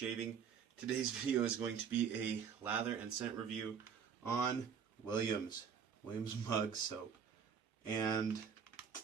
shaving. Today's video is going to be a lather and scent review on Williams Mug Soap. And to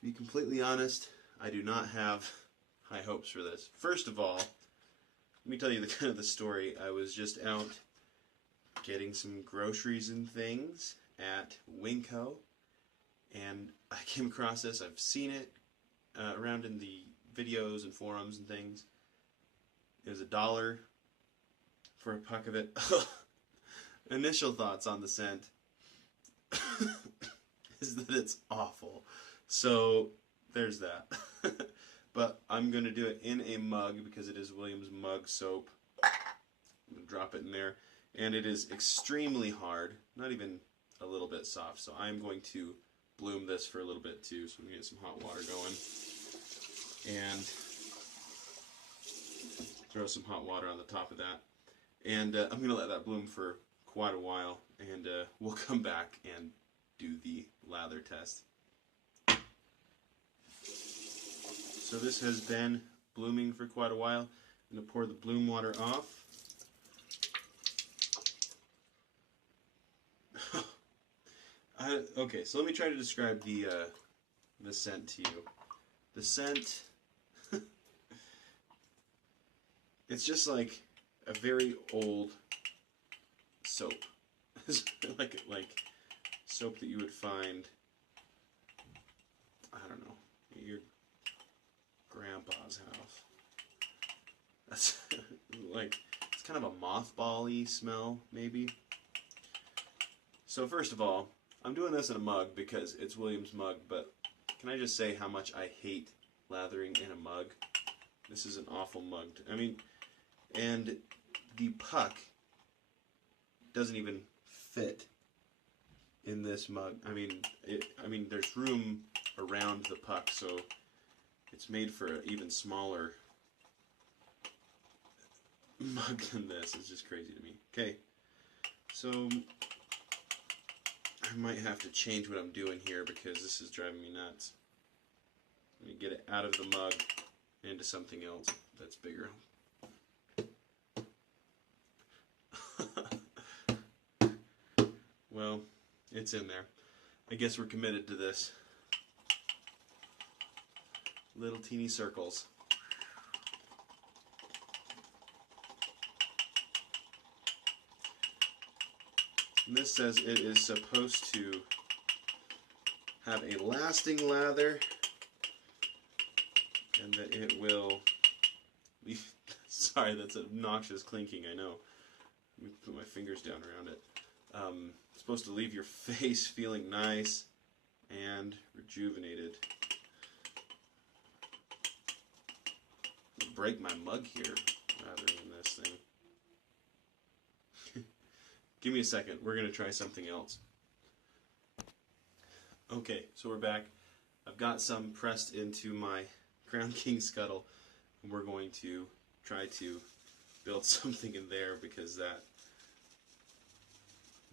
be completely honest, I do not have high hopes for this. First of all, let me tell you the story. I was just out getting some groceries and things at Winco, and I came across this. I've seen it around in the videos and forums and things. It was $1 for a puck of it. Initial thoughts on the scent is that it's awful. So there's that. But I'm going to do it in a mug because it is Williams Mug Soap. I'm going to drop it in there. And it is extremely hard, not even a little bit soft. So I'm going to bloom this for a little bit too. So I'm going to get some hot water going. And throw some hot water on the top of that. And I'm going to let that bloom for quite a while. And we'll come back and do the lather test. So this has been blooming for quite a while. I'm going to pour the bloom water off. Okay, so let me try to describe the scent to you. The scent, it's just like a very old soap, like soap that you would find, I don't know, at your grandpa's house. That's like, it's kind of a mothball-y smell, maybe. So first of all, I'm doing this in a mug because it's Williams Mug, but can I just say how much I hate lathering in a mug? This is an awful mug. I mean, and the puck doesn't even fit in this mug. I mean, there's room around the puck, so it's made for an even smaller mug than this. It's just crazy to me. Okay, so I might have to change what I'm doing here because this is driving me nuts. Let me get it out of the mug and into something else that's bigger. Well, it's in there. I guess we're committed to this. Little teeny circles. And this says it is supposed to have a lasting lather and that it will leave. Sorry, that's obnoxious clinking, I know. Let me put my fingers down around it. It's supposed to leave your face feeling nice and rejuvenated. I'll break my mug here rather than this thing. Give me a second, we're going to try something else. Okay, so we're back. I've got some pressed into my Crown King scuttle, and we're going to try to build something in there because that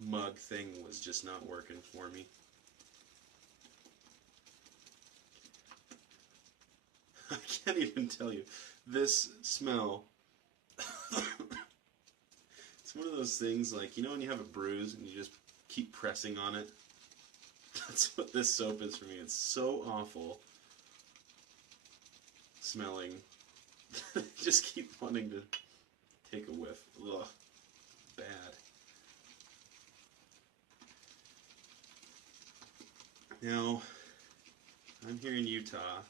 mug thing was just not working for me. I can't even tell you. This smell... It's one of those things, like, you know when you have a bruise and you just keep pressing on it? That's what this soap is for me. It's so awful smelling. I just keep wanting to take a whiff. Ugh. Bad. Now, I'm here in Utah,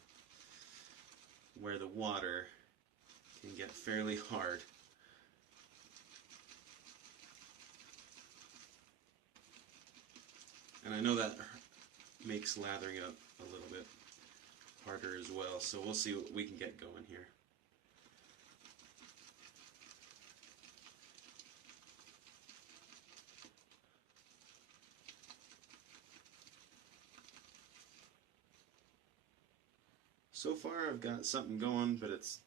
where the water can get fairly hard. And I know that makes lathering it up a little bit harder as well, so we'll see what we can get going here. So far I've got something going, but it's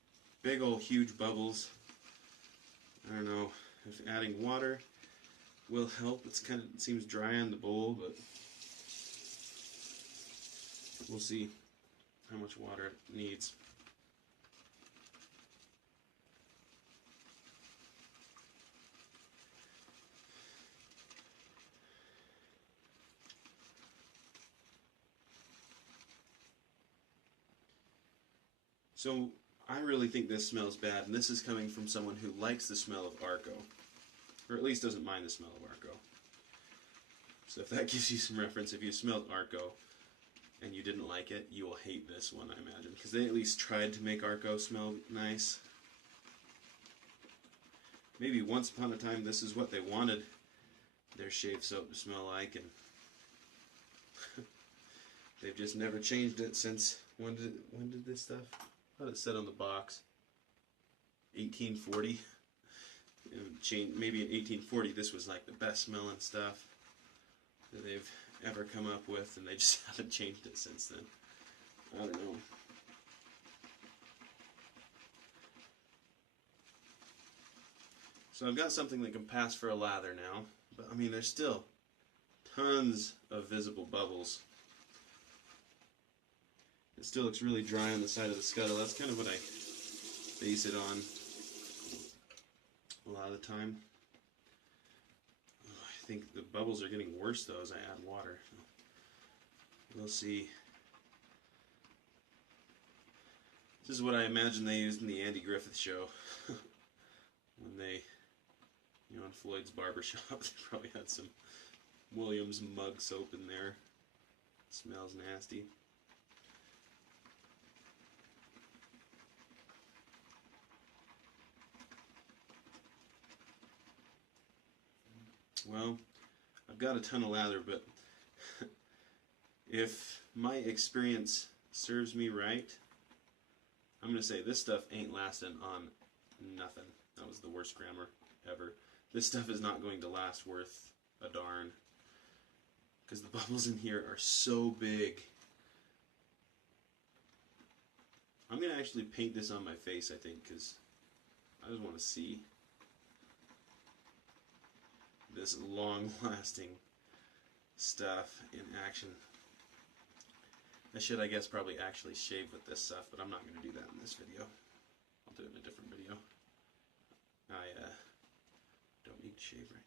big old huge bubbles. I don't know if adding water will help. It seems dry on the bowl, but we'll see how much water it needs. So I really think this smells bad, and this is coming from someone who likes the smell of Arco, or at least doesn't mind the smell of Arco. So if that gives you some reference, if you smelled Arco and you didn't like it, you will hate this one, I imagine, because they at least tried to make Arco smell nice. Maybe once upon a time this is what they wanted their shave soap to smell like, and they've just never changed it since, when did this stuff? What did it said on the box? 1840. Maybe in 1840 this was like the best smelling stuff that they've ever come up with, and they just haven't changed it since then. I don't know. So I've got something that can pass for a lather now, but I mean there's still tons of visible bubbles. It still looks really dry on the side of the scuttle. That's kind of what I base it on a lot of the time. I think the bubbles are getting worse though as I add water. We'll see. This is what I imagine they used in the Andy Griffith show. When they, you know, in Floyd's barbershop, they probably had some Williams mug soap in there. It smells nasty. Well, I've got a ton of lather, but if my experience serves me right, I'm going to say this stuff ain't lasting on nothing. That was the worst grammar ever. This stuff is not going to last worth a darn, because the bubbles in here are so big. I'm going to actually paint this on my face, I think, because I just want to see this long-lasting stuff in action. I should, I guess, probably actually shave with this stuff, but I'm not going to do that in this video. I'll do it in a different video. I don't need to shave right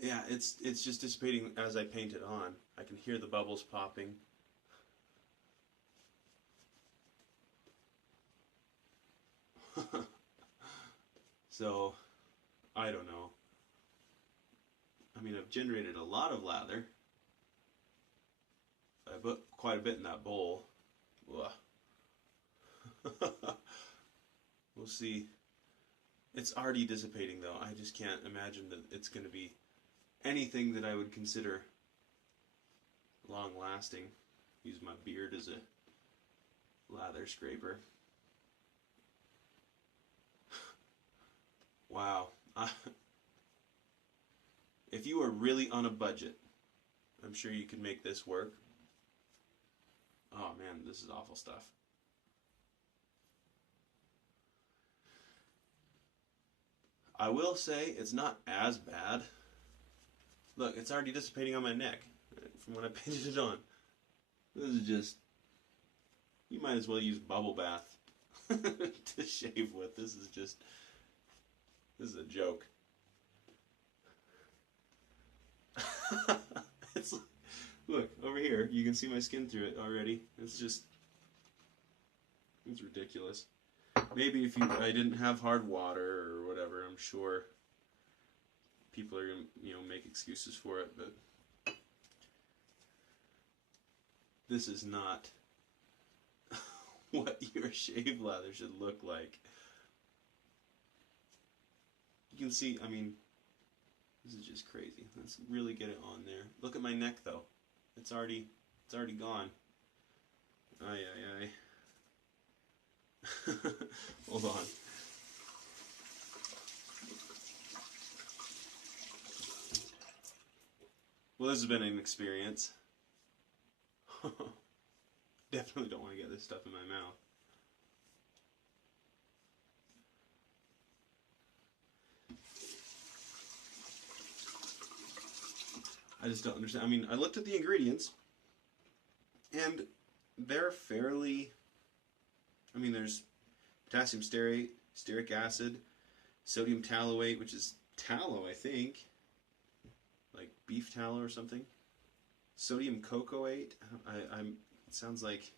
now. Yeah, it's just dissipating as I paint it on. I can hear the bubbles popping. So, I don't know. I mean, I've generated a lot of lather. I put quite a bit in that bowl. We'll see. It's already dissipating though. I just can't imagine that it's going to be anything that I would consider long lasting. Use my beard as a lather scraper. Wow. If you are really on a budget, I'm sure you could make this work. Oh man, this is awful stuff. I will say it's not as bad. Look, it's already dissipating on my neck from when I painted it on. This is just, you might as well use bubble bath to shave with. This is a joke. It's like, look, over here, you can see my skin through it already. It's ridiculous. Maybe if I didn't have hard water or whatever, I'm sure people are gonna, make excuses for it, but this is not what your shave lather should look like. You can see, I mean, this is just crazy. Let's really get it on there. Look at my neck though. It's already gone. Ay, ay, ay. Hold on. Well, this has been an experience. Definitely don't want to get this stuff in my mouth. I just don't understand. I mean, I looked at the ingredients, and they're fairly... I mean, there's potassium stearate, stearic acid, sodium tallowate, which is tallow, I think. Like beef tallow or something. Sodium cocoate. It sounds like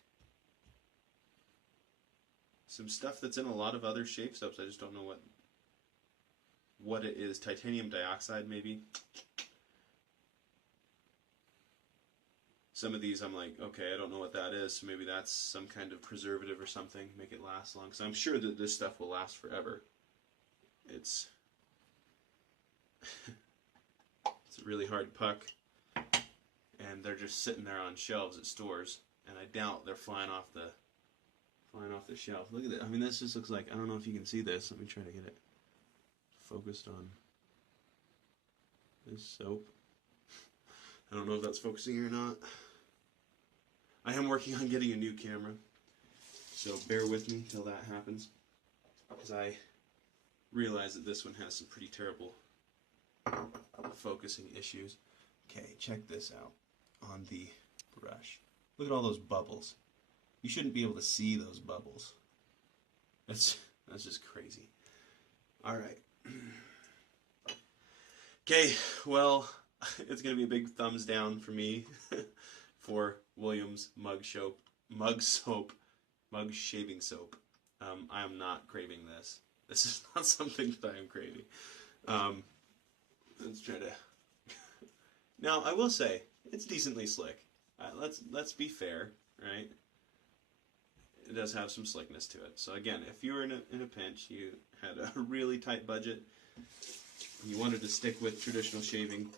some stuff that's in a lot of other shave soaps. I just don't know what it is. Titanium dioxide, maybe. Some of these I'm like, okay, I don't know what that is, so maybe that's some kind of preservative or something, make it last long. So I'm sure that this stuff will last forever. It's it's a really hard puck, and they're just sitting there on shelves at stores, and I doubt they're flying off the shelf. Look at it. I mean, this just looks like, I don't know if you can see this. Let me try to get it focused on this soap. I don't know if that's focusing or not. I am working on getting a new camera, so bear with me till that happens, because I realize that this one has some pretty terrible focusing issues. Okay, check this out on the brush. Look at all those bubbles. You shouldn't be able to see those bubbles. That's just crazy. All right. Okay, well, it's going to be a big thumbs down for me for Williams mug shaving soap. I am not craving this. This is not something that I am craving. Let's try to... Now, I will say, it's decently slick. Let's be fair, right? It does have some slickness to it. So again, if you were in a pinch, you had a really tight budget, and you wanted to stick with traditional shaving,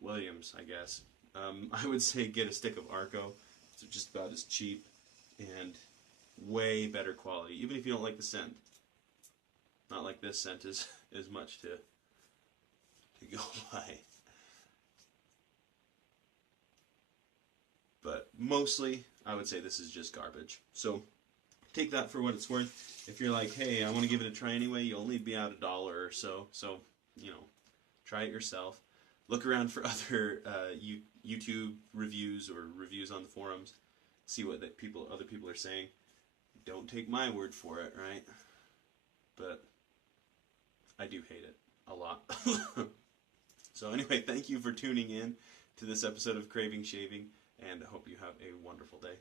Williams, I guess. I would say get a stick of Arco. It's just about as cheap and way better quality, even if you don't like the scent. Not like this scent is much to go by. But mostly, I would say this is just garbage. So take that for what it's worth. If you're like, hey, I want to give it a try anyway, you'll only be out $1 or so. So, you know, try it yourself. Look around for other YouTube reviews or reviews on the forums. See what other people are saying. Don't take my word for it, right? But I do hate it a lot. So anyway, thank you for tuning in to this episode of Craving Shaving, and I hope you have a wonderful day.